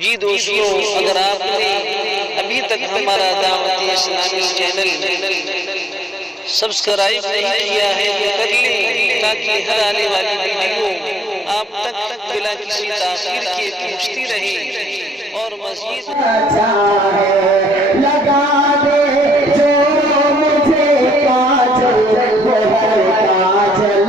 जी दोस्तों, अगर आपने अभी तक हमारा दावत इस्लामी चैनल सब्सक्राइब नहीं किया है तो कर लें, ताकि हर आने वाली वीडियो आप तक बिना किसी ताखीर के पहुंचती रहे और मज़ीद लगा दे जो मुझे काजल वो है काजल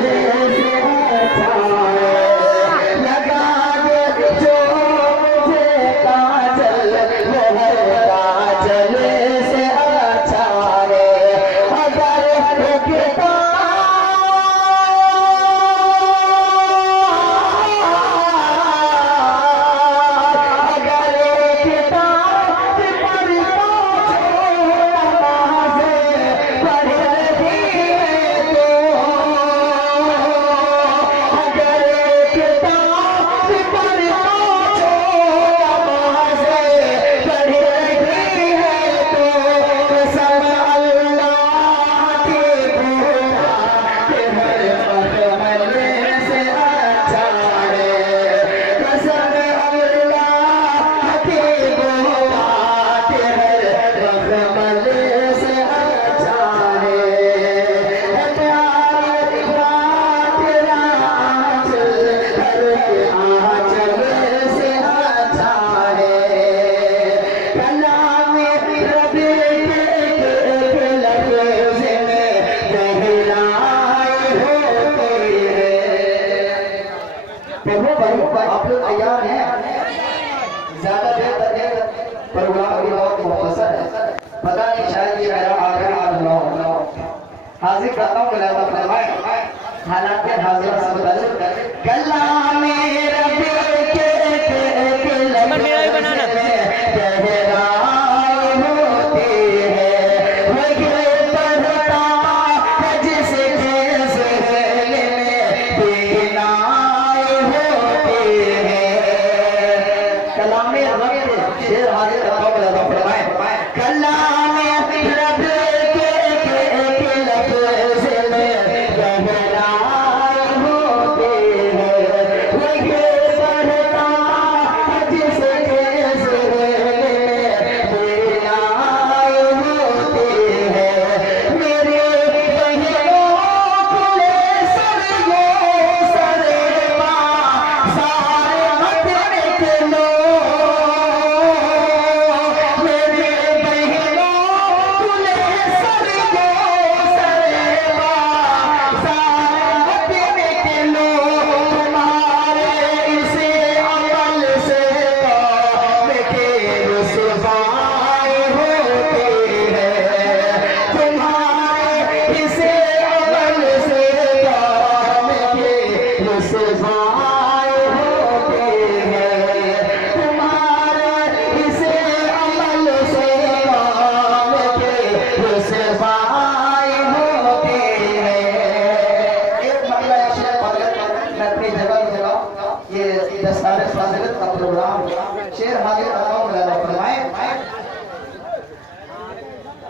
आप लोग तैयार हैं? ज्यादा देर तक प्रोग्राम की बहुत मुख्तसर है, पता नहीं शायद ये मेरा आखिरी मरतबा हो। हाजिर करता हूँ मुलाज़ा फरमाएं, हालात के हाजिर से मुताल्लिक़ गला में रब के बनाना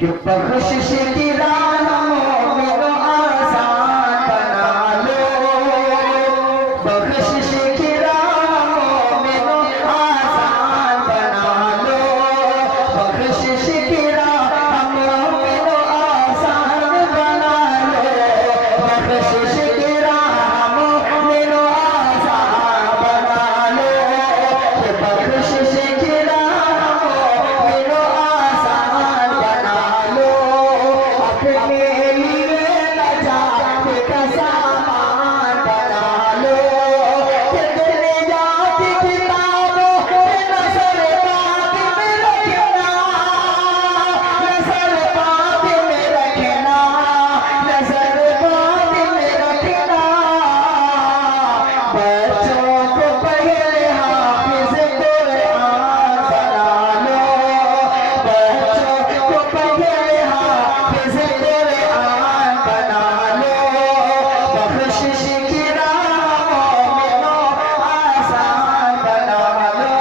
कि बख्शिश की राहों में तो आसान बना लो, बख्शिश की राहों में तो आसान बना लो, बख्शिश की राहों में तो आसान बना लो, बख्शिश की राहों में तो आसान बना लो, बख्शिश की राहों में तो आसान बना लो। अपने लिए नजात का सामान बना लो, कि दुनियात किताबों के नज़र बाग में रखना, नज़र बाग में रखना, नज़र बाग में रखना। बच्चों को पहले हाफिज़ कुरान बना लो, बच्चों को पहले हाफिज़ कुरान बना लो, बख्शिश की राहों में तो आसान बना लो।